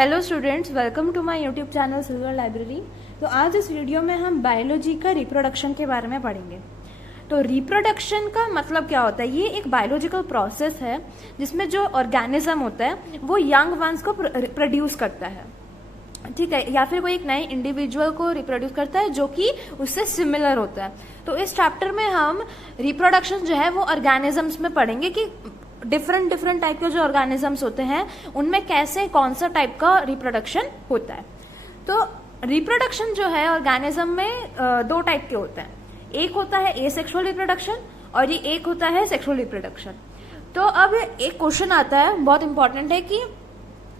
Hello students, welcome to my YouTube channel silver library. तो आज इस वीडियो में हम बायोलॉजी का रिप्रोडक्शन के बारे में पढ़ेंगे। तो रिप्रोडक्शन का मतलब क्या होता है? ये एक बायोलॉजिकल प्रोसेस है जिसमें जो ऑर्गेनिज्म होता है वो यंग वंस को प्रोड्यूस करता है, ठीक है, या फिर कोई एक नए इंडिविजुअल को रिप्रोड्यूस करता है जो कि उससे सिमिलर होता है। तो इस चैप्टर में हम रिप्रोडक्शन जो है वो ऑर्गेनिजम्स में पढ़ेंगे कि डिफरेंट टाइप के जो ऑर्गेनिजम्स होते हैं उनमें कैसे कौन सा टाइप का रिप्रोडक्शन होता है। तो रिप्रोडक्शन जो है ऑर्गेनिज्म में दो टाइप के होते हैं, एक होता है एसेक्सुअल रिप्रोडक्शन और ये एक होता है सेक्सुअल रिप्रोडक्शन। तो अब एक क्वेश्चन आता है, बहुत इंपॉर्टेंट है, कि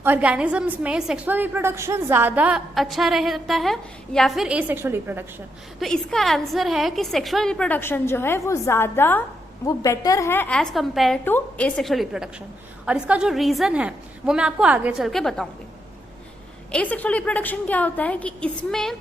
ऑर्गेनिजम्स में सेक्सुअल रिप्रोडक्शन ज्यादा अच्छा रहता है या फिर एसेक्सुअल रिप्रोडक्शन? तो इसका आंसर है कि सेक्सुअल रिप्रोडक्शन जो है वो बेटर है as compare to asexual reproduction. और इसका जो रीजन है वो मैं आपको आगे चल के बताऊंगी। एसेक्सुअल रिप्रोडक्शन क्या होता है कि इसमें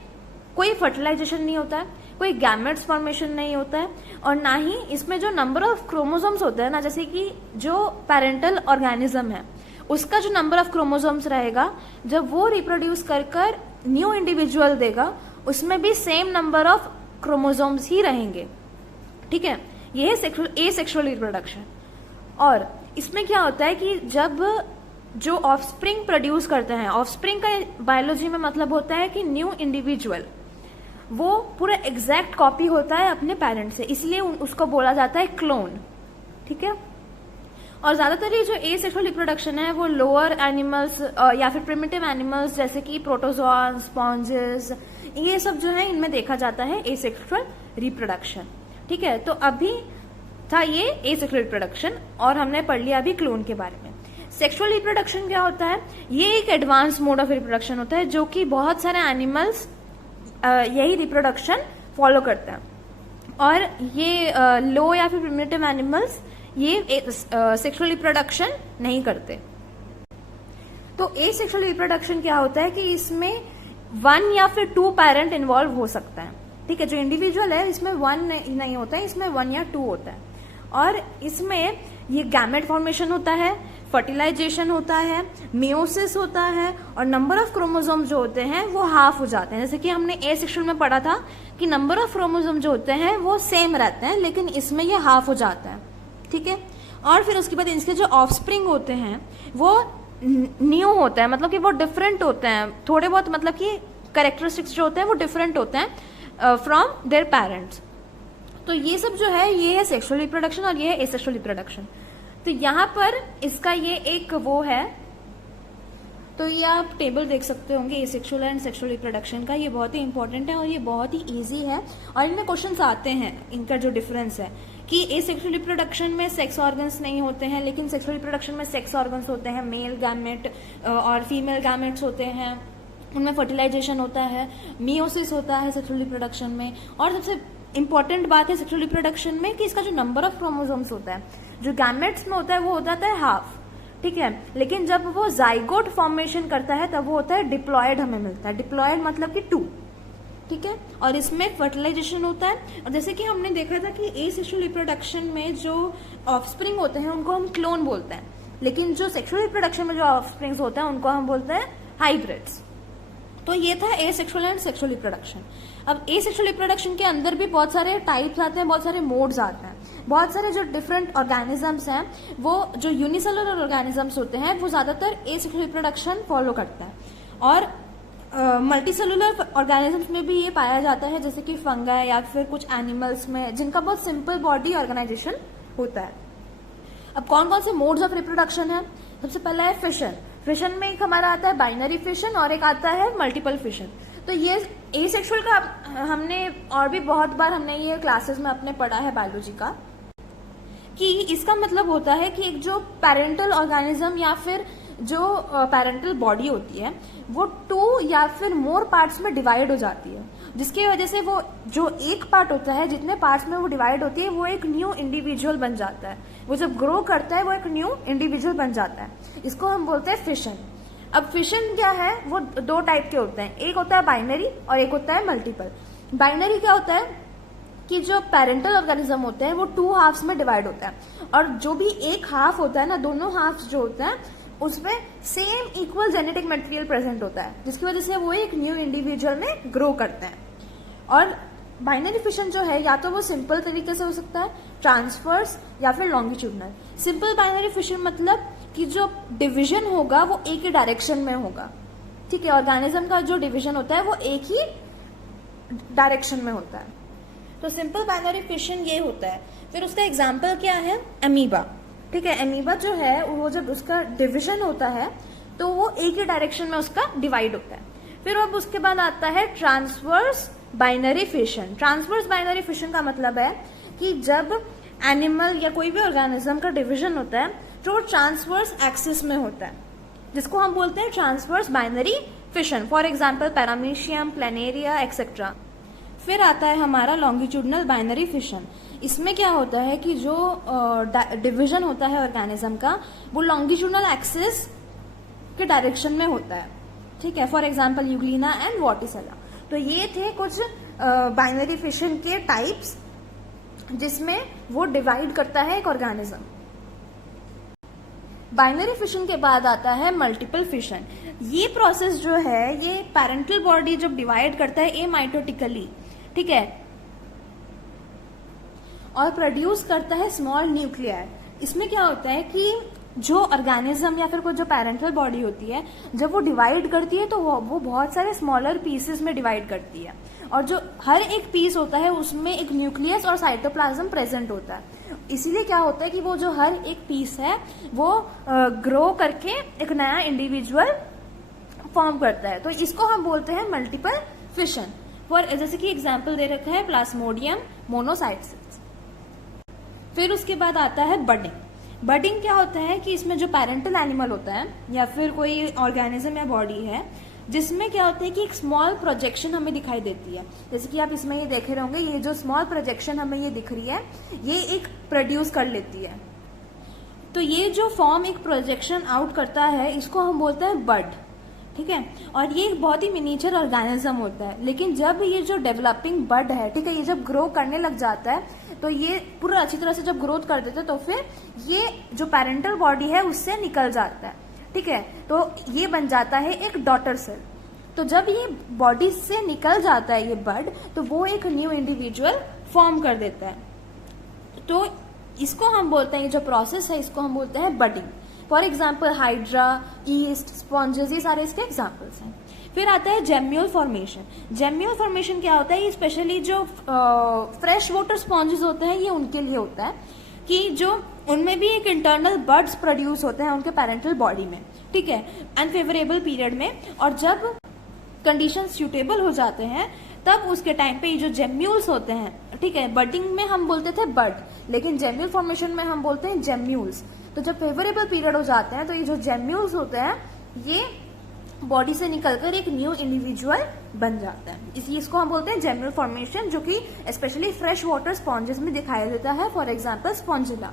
कोई फर्टिलाइजेशन नहीं होता है, कोई गैमेट्स फॉर्मेशन नहीं होता है, और ना ही इसमें जो नंबर ऑफ क्रोमोसोम्स होते हैं ना, जैसे कि जो पेरेंटल ऑर्गेनिज्म है उसका जो नंबर ऑफ क्रोमोसोम्स रहेगा जब वो रिप्रोड्यूस कर न्यू इंडिविजुअल देगा उसमें भी सेम नंबर ऑफ क्रोमोसोम्स ही रहेंगे, ठीक है। ये है एसेक्सुअल रिप्रोडक्शन। और इसमें क्या होता है कि जब जो ऑफस्प्रिंग प्रोड्यूस करते हैं, ऑफस्प्रिंग का बायोलॉजी में मतलब होता है कि न्यू इंडिविजुअल वो पूरा एग्जैक्ट कॉपी होता है अपने पेरेंट से, इसलिए उसको बोला जाता है क्लोन, ठीक है। और ज्यादातर ये जो एसेक्सुअल रिप्रोडक्शन है वो लोअर एनिमल्स या फिर प्रिमिटिव एनिमल्स जैसे कि प्रोटोजोआ, स्पॉन्जेस, ये सब जो है इनमें देखा जाता है एसेक्सुअल रिप्रोडक्शन, ठीक है। तो अभी था ये एसेक्सुअल रिप्रोडक्शन और हमने पढ़ लिया अभी क्लोन के बारे में। सेक्सुअल रिप्रोडक्शन क्या होता है? ये एक एडवांस मोड ऑफ रिप्रोडक्शन होता है जो कि बहुत सारे एनिमल्स यही रिप्रोडक्शन फॉलो करते हैं, और ये लो या फिर प्रिमिटिव एनिमल्स ये सेक्सुअल रिप्रोडक्शन नहीं करते। तो एसेक्सुअल रिप्रोडक्शन क्या होता है कि इसमें 1 या फिर 2 पेरेंट इन्वॉल्व हो सकता है, ठीक है। जो इंडिविजुअल है इसमें 1 नहीं होता है, इसमें 1 या 2 होता है। और इसमें ये गैमेट फॉर्मेशन होता है, फर्टिलाइजेशन होता है, मियोसिस होता है, और नंबर ऑफ क्रोमोसोम जो होते हैं वो हाफ हो जाते हैं। जैसे कि हमने एसेक्सुअल में पढ़ा था कि नंबर ऑफ क्रोमोसोम जो होते हैं वो सेम रहते हैं, लेकिन इसमें ये हाफ हो जाता है, ठीक है। और फिर उसके बाद इनके जो ऑफस्प्रिंग होते हैं वो न्यू होता है, मतलब कि वो डिफरेंट होते हैं थोड़े बहुत, मतलब कि कैरेक्टरिस्टिक्स जो होते हैं वो डिफरेंट होते हैं फ्रॉम देयर पेरेंट्स। तो ये सब जो है ये है सेक्सुअल रिप्रोडक्शन और ये है एसेक्सुअल रिप्रोडक्शन। तो यहाँ पर इसका ये एक वो है, तो ये आप टेबल देख सकते होंगे एसेक्सुअल एंड सेक्सुअल रिप्रोडक्शन का। ये बहुत ही इंपॉर्टेंट है और ये बहुत ही इजी है, और इनमें क्वेश्चंस आते हैं। इनका जो डिफरेंस है कि एसेक्सुअल रिप्रोडक्शन में सेक्स ऑर्गन्स नहीं होते हैं, लेकिन सेक्सुअल रिप्रोडक्शन में सेक्स ऑर्गन्स होते हैं, मेल गैमेट और फीमेल गैमेट्स होते हैं, उनमें फर्टिलाइजेशन होता है, मियोसिस होता है सेक्सुअल रिप्रोडक्शन में। और सबसे इंपॉर्टेंट बात है सेक्सुअल रिप्रोडक्शन में कि इसका जो नंबर ऑफ क्रोमोसोम्स होता है जो गैमेट्स में होता है वो हो जाता है हाफ, ठीक है। लेकिन जब वो जाइगोट फॉर्मेशन करता है तब वो होता है डिप्लॉयड, हमें मिलता है। डिप्लॉयड मतलब कि 2, ठीक है। और इसमें फर्टिलाइजेशन होता है। और जैसे कि हमने देखा था कि एसेक्सुअल रिप्रोडक्शन में जो ऑफस्प्रिंग होते हैं उनको हम क्लोन बोलते हैं, लेकिन जो सेक्सुअल रिप्रोडक्शन में जो ऑफस्प्रिंग्स होते हैं उनको हम बोलते हैं हाइब्रिड्स। तो ये था एसेक्सुअल एंड सेक्सुअल रिप्रोडक्शन। अब एसेक्सुअल रिप्रोडक्शन के अंदर भी बहुत सारे टाइप्स आते हैं, बहुत सारे मोड्स आते हैं। बहुत सारे जो डिफरेंट ऑर्गेनिजम्स हैं वो जो यूनिसेलुलर ऑर्गेनिजम्स होते हैं वो ज्यादातर एसेक्सुअल रिप्रोडक्शन फॉलो करते हैं, और मल्टीसेलुलर ऑर्गेनिजम्स में भी ये पाया जाता है, जैसे कि फंगाई या फिर कुछ एनिमल्स में जिनका बहुत सिंपल बॉडी ऑर्गेनाइजेशन होता है। अब कौन कौन से मोड्स ऑफ रिप्रोडक्शन है? सबसे पहला है फिशन। फिशन में एक हमारा आता है बाइनरी फिशन और एक आता है मल्टीपल फिशन। तो ये एसेक्सुअल का हमने और भी बहुत बार हमने ये क्लासेस में अपने पढ़ा है बायोलॉजी का, कि इसका मतलब होता है कि एक जो पेरेंटल ऑर्गेनिज्म या फिर जो पेरेंटल बॉडी होती है वो 2 या फिर मोर पार्ट्स में डिवाइड हो जाती है, जिसकी वजह से वो जो एक पार्ट होता है, जितने पार्ट्स में वो डिवाइड होती है, वो एक न्यू इंडिविजुअल बन जाता है। वो जब ग्रो करता है वो एक न्यू इंडिविजुअल बन जाता है। इसको हम बोलते हैं फिशन। अब फिशन क्या है? वो 2 टाइप के होते हैं, एक होता है बाइनरी और एक होता है मल्टीपल। बाइनरी क्या होता है कि जो पेरेंटल ऑर्गेनिज्म होते हैं वो 2 हाफ्स में डिवाइड होता है, और जो भी एक हाफ होता है ना, दोनों हाफ्स जो होते हैं उसमें same equal genetic material present होता है, जिसकी वजह से वो एक न्यू इंडिविजुअल में ग्रो करते हैं। और बाइनरी फिशन जो है या तो वो सिंपल तरीके से हो सकता है, ट्रांसफर्स, या फिर लॉन्गिट्यूडनल। सिंपल बाइनरी फिशन मतलब कि जो डिवीजन होगा वो एक ही डायरेक्शन में होगा, ठीक है। ऑर्गेनिज्म का जो डिवीजन होता है वो एक ही डायरेक्शन में होता है। तो सिंपल बाइनरी फिशन ये होता है। फिर उसका एग्जाम्पल क्या है, अमीबा, ठीक है। अमीबा जो है वो जब उसका डिवीजन होता है तो वो एक ही डायरेक्शन में उसका डिवाइड होता है। फिर अब उसके बाद आता है transverse binary fission. Transverse binary fission का मतलब है कि जब एनिमल या कोई भी ऑर्गेनिज्म का डिवीजन होता है तो वो ट्रांसवर्स एक्सिस में होता है, जिसको हम बोलते हैं transverse binary fission. For example paramecium, planaria etcetera. फिर आता है हमारा लॉन्गिट्यूडनल बाइनरी फिशन। इसमें क्या होता है कि जो डिवीजन होता है ऑर्गेनिज्म का वो लॉन्गिट्यूडनल एक्सिस के डायरेक्शन में होता है, ठीक है। For example euglena and vorticella. तो ये थे कुछ बाइनरी फिशन के टाइप्स जिसमें वो डिवाइड करता है एक ऑर्गेनिज्म। बाइनरी फिशन के बाद आता है मल्टीपल फिशन। ये प्रोसेस जो है ये पैरेंटल बॉडी जब डिवाइड करता है एमाइटोटिकली, ठीक है, और प्रोड्यूस करता है स्मॉल न्यूक्लियर। इसमें क्या होता है कि जो ऑर्गेनिज्म या फिर कोई जो पेरेंटल बॉडी होती है जब वो डिवाइड करती है तो वो बहुत सारे स्मॉलर पीसेस में डिवाइड करती है, और जो हर एक पीस होता है उसमें एक न्यूक्लियस और साइटोप्लाज्म प्रेजेंट होता है। इसीलिए क्या होता है कि वो जो हर एक पीस है वो ग्रो करके एक नया इंडिविजुअल फॉर्म करता है। तो इसको हम बोलते हैं मल्टीपल फिशन। फॉर जैसे कि एग्जाम्पल दे रखा है प्लाज्मोडियम मोनोसाइट्स। फिर उसके बाद आता है बडिंग। बडिंग क्या होता है कि इसमें जो पेरेंटल एनिमल होता है या फिर कोई ऑर्गेनिज्म या बॉडी है जिसमें क्या होता है कि एक स्मॉल प्रोजेक्शन हमें दिखाई देती है। जैसे कि आप इसमें ये देखे रहोगे, ये जो स्मॉल प्रोजेक्शन हमें ये दिख रही है ये एक प्रोड्यूस कर लेती है। तो ये जो फॉर्म एक प्रोजेक्शन आउट करता है इसको हम बोलते हैं बड, ठीक है। और ये एक बहुत ही मिनिएचर ऑर्गेनिज्म होता है, लेकिन जब ये जो डेवलपिंग बड है, ठीक है, ये जब ग्रो करने लग जाता है तो ये पूरा अच्छी तरह से जब ग्रोथ कर देता है तो फिर ये जो पेरेंटल बॉडी है उससे निकल जाता है, ठीक है। तो ये बन जाता है एक डॉटर सेल। तो जब ये बॉडी से निकल जाता है ये बड तो वो एक न्यू इंडिविजुअल फॉर्म कर देता है। तो इसको हम बोलते हैं, ये जो प्रोसेस है इसको हम बोलते हैं budding. For example hydra, east, sponges, ये सारे इसके एग्जाम्पल्स हैं। फिर आता है जेम्यूल फॉर्मेशन। जेम्यूल फॉर्मेशन क्या होता है, ये स्पेशली जो फ्रेश वाटर स्पॉन्जेस होते हैं ये उनके लिए होता है कि जो उनमें भी एक इंटरनल बड्स प्रोड्यूस होते हैं उनके पेरेंटल बॉडी में, ठीक है, अनफेवरेबल पीरियड में। और जब कंडीशन सूटेबल हो जाते हैं तब उसके टाइम पे ये जो जेम्यूल्स होते हैं, ठीक है, बडिंग में हम बोलते थे बड, लेकिन जेम्यूल फॉर्मेशन में हम बोलते हैं जेम्यूल्स। तो जब फेवरेबल पीरियड हो जाते हैं तो ये जो जेम्यूल्स होते हैं ये बॉडी से निकलकर एक न्यू इंडिविजुअल बन जाता है। इसको हम बोलते हैं जेम्यूल फॉर्मेशन, जो कि स्पेशली फ्रेश वाटर स्पॉन्जेस में दिखाई देता है, फॉर एग्जाम्पल स्पॉन्जिला।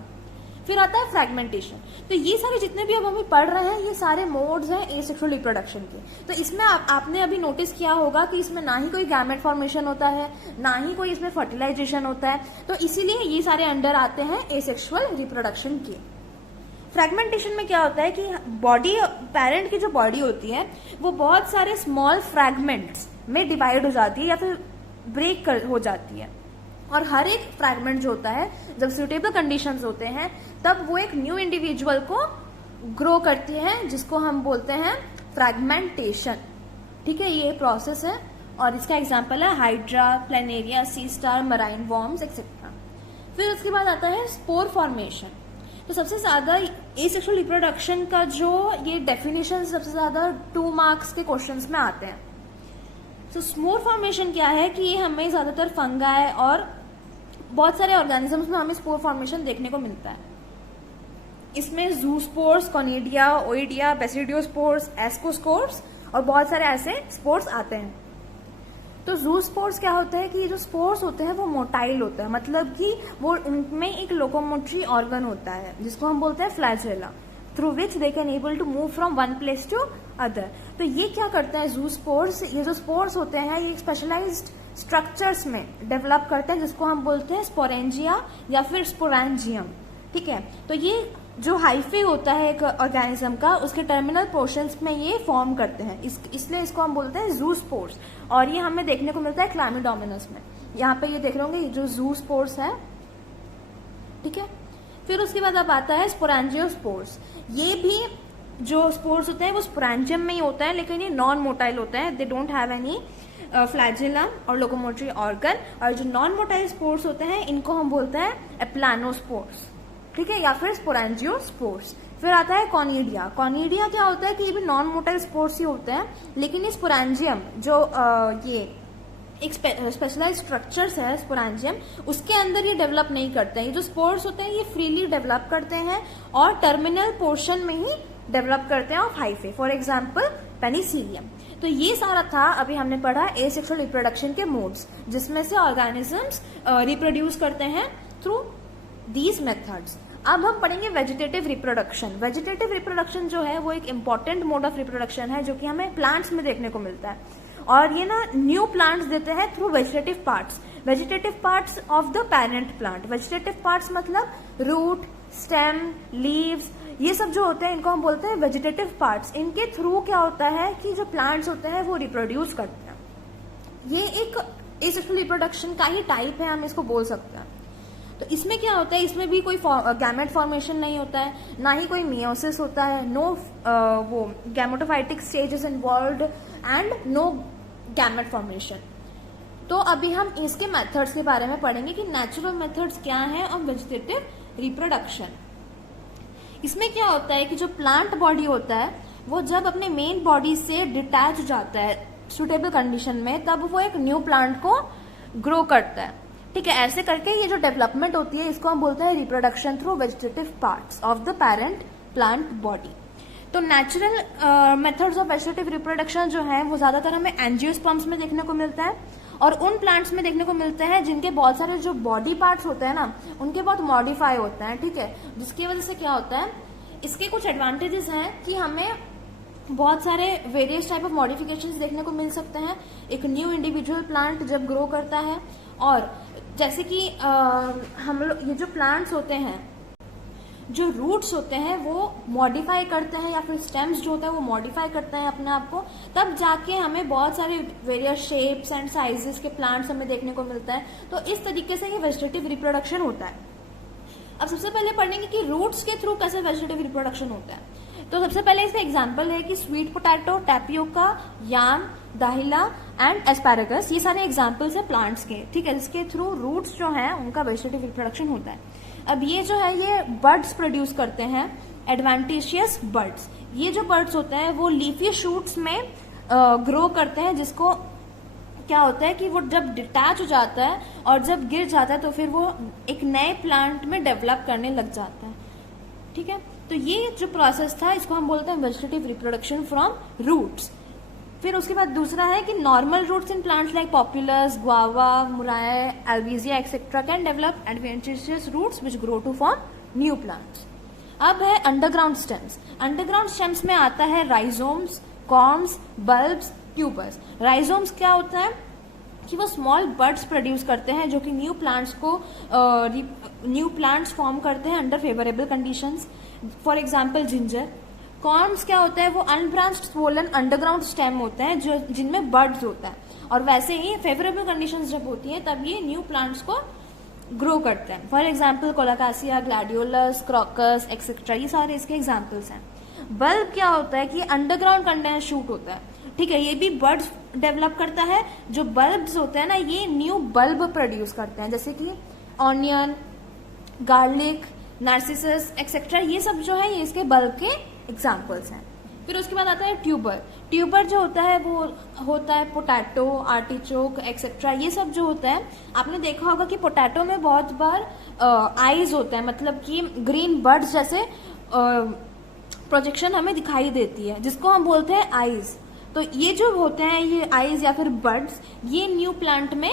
फिर आता है फ्रैगमेंटेशन। तो ये सारे जितने भी अब हम पढ़ रहे हैं ये सारे मोड्स हैं एसेक्सुअल रिप्रोडक्शन के। तो इसमें आपने अभी नोटिस किया होगा कि इसमें ना ही कोई गैमेट फॉर्मेशन होता है, ना ही कोई इसमें फर्टिलाइजेशन होता है। तो इसीलिए ये सारे अंडर आते हैं एसेक्सुअल रिप्रोडक्शन के। फ्रैगमेंटेशन में क्या होता है कि बॉडी, पेरेंट की जो बॉडी होती है वो बहुत सारे स्मॉल फ्रैगमेंट्स में डिवाइड हो जाती है या फिर ब्रेक हो जाती है, और हर एक फ्रैगमेंट जो होता है जब सूटेबल कंडीशंस होते हैं तब वो एक न्यू इंडिविजुअल को ग्रो करती है, जिसको हम बोलते हैं फ्रैगमेंटेशन, ठीक है। ये प्रोसेस है और इसका एग्जांपल है हाइड्रा, प्लेनेरिया, सी स्टार, मराइन वॉर्म्स एक्सेट्रा। फिर उसके बाद आता है स्पोर फॉर्मेशन। तो सबसे ज्यादा एसेक्सुअल रिप्रोडक्शन का जो ये डेफिनेशन सबसे ज्यादा 2 मार्क्स के क्वेश्चंस में आते हैं। तो स्पोर फॉर्मेशन क्या है कि ये हमें ज्यादातर फंगाई और बहुत सारे ऑर्गेनिजम्स में हमें स्पोर फॉर्मेशन देखने को मिलता है। इसमें zoospores, conidia, oidia, basidiospores, ascospores और बहुत सारे ऐसे स्पोर्स आते हैं। तो जूस्पोर्स क्या होता है कि ये जो स्पोर्स होते हैं वो मोटाइल होता है, मतलब कि वो उनमें एक लोकोमोटरी ऑर्गन होता है जिसको हम बोलते हैं flagella, through which they can able to move from one place to other. तो ये क्या करता है जूस्पोर्स, ये जो स्पोर्स होते हैं ये स्पेशलाइज्ड स्ट्रक्चर्स में डेवलप करते हैं जिसको हम बोलते हैं स्पोरेंजिया या फिर स्पोरेंजियम, ठीक है। तो ये जो हाइफे होता है एक ऑर्गेनिज्म का, उसके टर्मिनल पोर्शंस में ये फॉर्म करते हैं, इसलिए इसको हम बोलते हैं जूस्पोर्स। और ये हमें देखने को मिलता है क्लामिडोमोनास में। यहाँ पे ये देख लोगे जो जूस्पोर्स है, ठीक है। फिर उसके बाद अब आता है स्पोरेंजियोस्पोर्स। ये भी जो स्पोर्स होते हैं वो स्पोरेंजियम में ही होता है, लेकिन ये नॉन मोटाइल होता है, they don't have any flagellum और लोकोमोटरी ऑर्गन। और जो नॉन मोटाइल स्पोर्स होते हैं इनको हम बोलते हैं एप्लानोस्पोर्स, ठीक है, या फिर स्पोरेंजियोस्पोर्स। फिर आता है कॉनिडिया। कॉनिडिया क्या होता है कि ये भी नॉन मोटाइल स्पोर्स ही होते हैं, लेकिन ये स्पोरेंजियम जो ये एक स्पेशलाइज स्ट्रक्चर्स है स्पोरेंजियम, उसके अंदर ये डेवलप नहीं करते हैं। ये जो स्पोर्स होते हैं ये फ्रीली डेवलप करते हैं और टर्मिनल पोर्शन में ही डेवलप करते हैं of hyphae, for example Penicillium. तो ये सारा था अभी हमने पढ़ा एसेक्सुअल रिप्रोडक्शन के मोड्स, जिसमें से ऑर्गेनिजम्स रिप्रोड्यूस करते हैं थ्रू दीज मेथड्स। अब हम पढ़ेंगे वेजिटेटिव रिप्रोडक्शन। वेजिटेटिव रिप्रोडक्शन जो है वो एक इंपॉर्टेंट मोड ऑफ रिप्रोडक्शन है जो कि हमें प्लांट्स में देखने को मिलता है, और ये ना न्यू प्लांट्स देते हैं through vegetative parts. Vegetative parts of the parent plant. Vegetative parts मतलब रूट, स्टेम, लीव्स, ये सब जो होते हैं इनको हम बोलते हैं वेजिटेटिव पार्ट्स। इनके थ्रू क्या होता है कि जो प्लांट्स होते हैं वो रिप्रोड्यूस करते हैं। ये एक एसेक्सुअल रिप्रोडक्शन का ही टाइप है, हम इसको बोल सकते हैं। तो इसमें क्या होता है, इसमें भी कोई गैमेट फॉर्मेशन नहीं होता है, ना ही कोई मियोसिस होता है, नो वो gametophytic stages involved and no gamete formation. तो अभी हम इसके मेथड्स के बारे में पढ़ेंगे कि नेचुरल मेथड्स क्या हैं और वेजिटेटिव रिप्रोडक्शन। इसमें क्या होता है कि जो प्लांट बॉडी होता है वो जब अपने मेन बॉडी से डिटैच जाता है सुटेबल कंडीशन में, तब वो एक न्यू प्लांट को ग्रो करता है, ठीक है। ऐसे करके ये जो डेवलपमेंट होती है इसको हम बोलते हैं reproduction through vegetative parts of the parent plant body. तो natural methods of vegetative reproduction जो है वो ज्यादातर हमें एंजियोस्पर्म्स में देखने को मिलता है, और उन प्लांट्स में देखने को मिलते हैं जिनके बहुत सारे जो बॉडी पार्ट्स होते हैं ना उनके बहुत मॉडिफाई होते हैं, ठीक है। जिसकी वजह से क्या होता है, इसके कुछ एडवांटेजेस हैं कि हमें बहुत सारे वेरियस टाइप ऑफ मॉडिफिकेशंस देखने को मिल सकते हैं एक न्यू इंडिविजुअल प्लांट जब ग्रो करता है। और जैसे कि हम लोग ये जो प्लांट्स होते हैं, जो रूट्स होते हैं वो मॉडिफाई करते हैं, या फिर स्टेम्स जो होते हैं वो मॉडिफाई करते हैं अपने आप को, तब जाके हमें बहुत सारे वेरियस शेप्स एंड साइजेस के प्लांट्स हमें देखने को मिलता है। तो इस तरीके से ये वेजिटेटिव रिप्रोडक्शन होता है। अब सबसे पहले पढ़ेंगे कि रूट्स के थ्रू कैसे वेजिटेटिव रिप्रोडक्शन होता है। तो सबसे पहले इसका एग्जांपल है कि sweet potato, tapioca, yam, dahlia and asparagus, ये सारे एग्जांपल्स हैं प्लांट्स के, ठीक है, जिसके थ्रू रूट्स जो हैं उनका वेजिटेटिव रिप्रोडक्शन होता है। अब ये जो है ये बर्ड्स प्रोड्यूस करते हैं, एडवेंटिशियस बर्ड्स। ये जो बर्ड्स होते हैं वो लीफी शूट्स में ग्रो करते हैं, जिसको क्या होता है कि वो जब डिटैच हो जाता है और जब गिर जाता है तो फिर वो एक नए प्लांट में डेवलप करने लग जाता है, ठीक है। तो ये जो प्रोसेस था इसको हम बोलते हैं वेजिटेटिव रिप्रोडक्शन फ्रॉम रूट्स। फिर उसके बाद दूसरा है कि normal roots in plants like populus, guava, murraya, albizia etcetera can develop adventitious roots which grow to form new plants. अब है अंडरग्राउंड स्टेम्स। अंडरग्राउंड स्टेम्स में आता है rhizomes, corms, bulbs, tubers. Rhizomes क्या होता है कि वो स्मॉल बड्स प्रोड्यूस करते हैं जो कि न्यू प्लांट्स को न्यू प्लांट्स फॉर्म करते हैं under favourable conditions, for example ginger. Corms क्या होता है, वो अनब्रांच्ड स्वोलन अंडरग्राउंड स्टेम होते हैं जो जिनमें बड्स होता है, और वैसे ही फेवरेबल कंडीशंस जब होती है तब ये न्यू प्लांट्स को ग्रो करते हैं, for example colocasia, gladiolus, crocus etcetera, ये सारे इसके एग्जाम्पल्स हैं। बल्ब क्या होता है कि अंडरग्राउंड कंडेंस शूट होता है, ठीक है, ये भी बर्ड्स डेवलप करता है। जो बल्ब्स होते हैं ना ये न्यू बल्ब प्रोड्यूस करते हैं, जैसे कि ऑनियन, गार्लिक, नार्सिसस एक्सेट्रा, ये सब जो है ये इसके बल्ब के एग्जाम्पल्स हैं। फिर उसके बाद आता है ट्यूबर। ट्यूबर जो होता है वो होता है पोटैटो, आर्टिचोक एक्सेट्रा, ये सब जो होता है आपने देखा होगा कि पोटैटो में बहुत बार आईज होता है, मतलब कि ग्रीन बर्ड्स जैसे प्रोजेक्शन हमें दिखाई देती है जिसको हम बोलते हैं आईज। तो ये जो होते हैं ये आईज या फिर बर्ड्स ये न्यू प्लांट में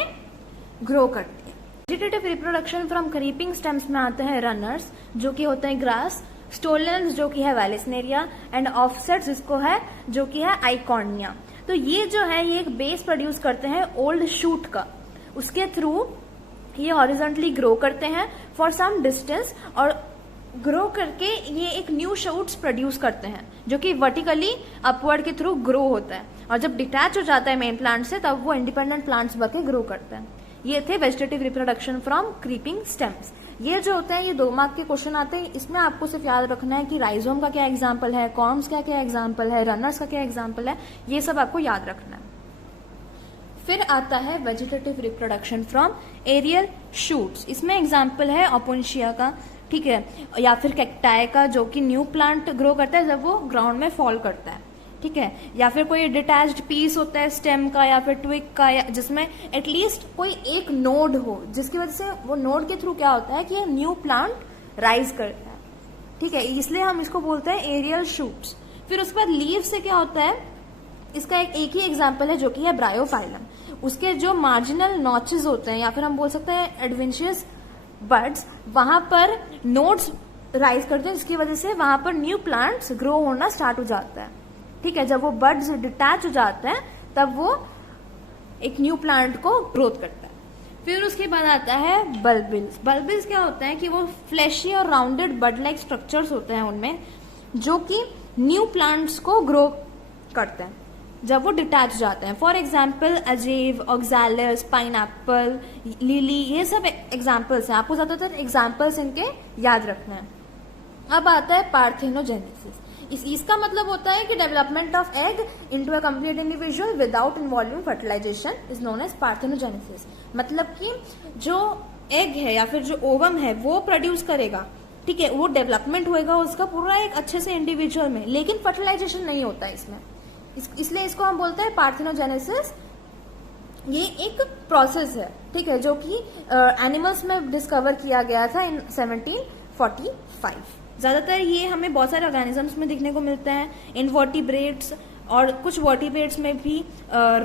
ग्रो करते हैं। Vegetative reproduction from creeping stems में आते हैं रनर्स जो कि होते हैं ग्रास, स्टोलेंस जो कि है वैलिसनेरिया, एंड ऑफसेट्स जिसको है जो कि है आइकॉर्निया। तो ये जो है ये एक बेस प्रोड्यूस करते हैं ओल्ड शूट का, उसके थ्रू ये हॉरिजॉन्टली ग्रो करते हैं फॉर सम डिस्टेंस, और ग्रो करके ये एक न्यू शूट्स प्रोड्यूस करते हैं जो कि वर्टिकली अपवर्ड के थ्रू ग्रो होता है, और जब डिटैच हो जाता है मेन प्लांट से तब वो इंडिपेंडेंट प्लांट्स बन के ग्रो करते हैं। ये थे vegetative reproduction from creeping stems. ये जो होते हैं ये 2 मार्क के क्वेश्चन आते हैं। इसमें आपको सिर्फ याद रखना है कि राइजोम का क्या एग्जाम्पल है, कॉर्म्स का क्या एग्जाम्पल है, रनर्स का क्या एग्जाम्पल है, ये सब आपको याद रखना है। फिर आता है vegetative reproduction from aerial shoots. इसमें एग्जाम्पल है ओपोन्शिया का, ठीक है, या फिर कैक्टाई का जो कि न्यू प्लांट ग्रो करता है जब वो ग्राउंड में फॉल करता है, ठीक है, या फिर कोई डिटैच्ड पीस होता है स्टेम का या फिर ट्विग का, या जिसमें एटलीस्ट कोई एक नोड हो जिसकी वजह से वो नोड के थ्रू क्या होता है कि ये न्यू प्लांट राइज करता है, ठीक है, इसलिए हम इसको बोलते हैं एरियल शूट्स। फिर उसके बाद लीव से क्या होता है, इसका एक ही एग्जाम्पल है जो कि है ब्रायोफाइलम। उसके जो मार्जिनल नॉचेस होते हैं या फिर हम बोल सकते हैं एडवेंशियस बर्ड्स, वहां पर नोड्स राइज करते हैं जिसकी वजह से वहां पर न्यू प्लांट्स ग्रो होना स्टार्ट हो जाता है, ठीक है। जब वो बर्ड्स डिटैच हो जाते हैं तब वो एक न्यू प्लांट को ग्रोथ करता है। फिर उसके बाद आता है बल्बिल्स। बल्बिल्स क्या होता है कि वो फ्लैशी और राउंडेड बड लाइक स्ट्रक्चर्स होते हैं उनमें जो कि न्यू प्लांट्स को ग्रो करते हैं जब वो डिटैच जाते हैं। For example agave, oxalis, pineapple, lily, ये सब एग्जाम्पल्स हैं। आपको ज्यादातर एग्जाम्पल्स इनके याद रखना है। अब आता है पार्थेनोजेनेसिस। इसका मतलब होता है कि development of egg into a complete individual without involving fertilisation is known as parthenogenesis. मतलब कि जो एग है या फिर जो ओवम है वो प्रोड्यूस करेगा, ठीक है, वो डेवलपमेंट होएगा उसका पूरा एक अच्छे से इंडिविजुअल में, लेकिन फर्टिलाइजेशन नहीं होता है इसमें, इसलिए इसको हम बोलते हैं पार्थेनोजेनेसिस। ये एक प्रोसेस है, ठीक है, जो कि एनिमल्स में डिस्कवर किया गया था इन 1745। ज्यादातर ये हमें बहुत सारे ऑर्गेनिजम्स में देखने को मिलता है, इनवर्टिब्रेट्स और कुछ वर्टिब्रेट्स में भी,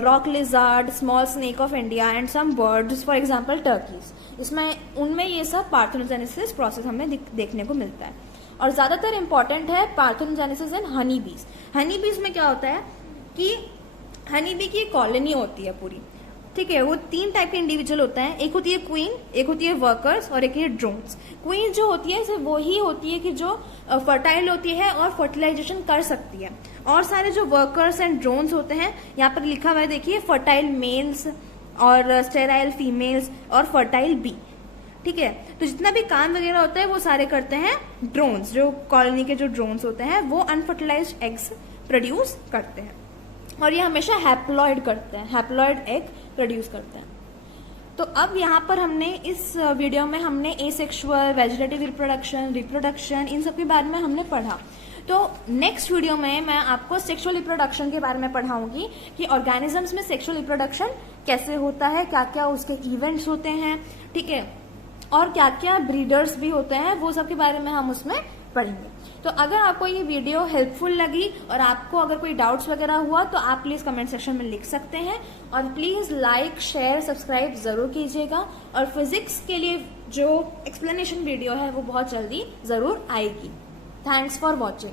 rock lizard, small snake of India and some birds, for example turkeys, इसमें उनमें ये सब पार्थेनोजेनेसिस प्रोसेस हमें देखने को मिलता है। और ज्यादातर इंपॉर्टेंट है पार्थेनोजेनेसिस इन हनी बीज। हनी बीज में क्या होता है कि हनी बी की कॉलोनी होती है पूरी, ठीक है, वो 3 टाइप के इंडिविजुअल होते हैं। एक होती है क्वीन, एक होती है वर्कर्स और एक है ड्रोन्स। क्वीन जो होती है वो ही होती है कि जो फर्टाइल होती है और फर्टिलाइजेशन कर सकती है, और सारे जो वर्कर्स एंड ड्रोन्स होते हैं यहाँ पर लिखा हुआ है देखिए, फर्टाइल मेल्स और स्टेराइल फीमेल्स और फर्टाइल बी, ठीक है। तो जितना भी काम वगैरह होता है वो सारे करते हैं ड्रोन्स। जो कॉलोनी के जो ड्रोन्स होते हैं वो अनफर्टिलाइज्ड एग्स प्रोड्यूस करते हैं, और ये हमेशा हैप्लॉइड करते हैं, हैप्लॉइड एग प्रोड्यूस करते हैं। तो अब यहाँ पर हमने इस वीडियो में हमने एसेक्सुअल, वेजिटेटिव रिप्रोडक्शन इन सब के बारे में हमने पढ़ा। तो नेक्स्ट वीडियो में मैं आपको सेक्सुअल रिप्रोडक्शन के बारे में पढ़ाऊंगी कि ऑर्गेनिजम्स में सेक्सुअल रिप्रोडक्शन कैसे होता है, क्या क्या उसके इवेंट्स होते हैं, ठीक है, और क्या क्या ब्रीडर्स भी होते हैं, वो सब के बारे में हम उसमें पढ़ेंगे। तो अगर आपको ये वीडियो हेल्पफुल लगी और आपको अगर कोई डाउट्स वगैरह हुआ तो आप प्लीज कमेंट सेक्शन में लिख सकते हैं, और प्लीज लाइक, शेयर, सब्सक्राइब जरूर कीजिएगा। और फिजिक्स के लिए जो एक्सप्लेनेशन वीडियो है वो बहुत जल्दी जरूर आएगी। Thanks for watching.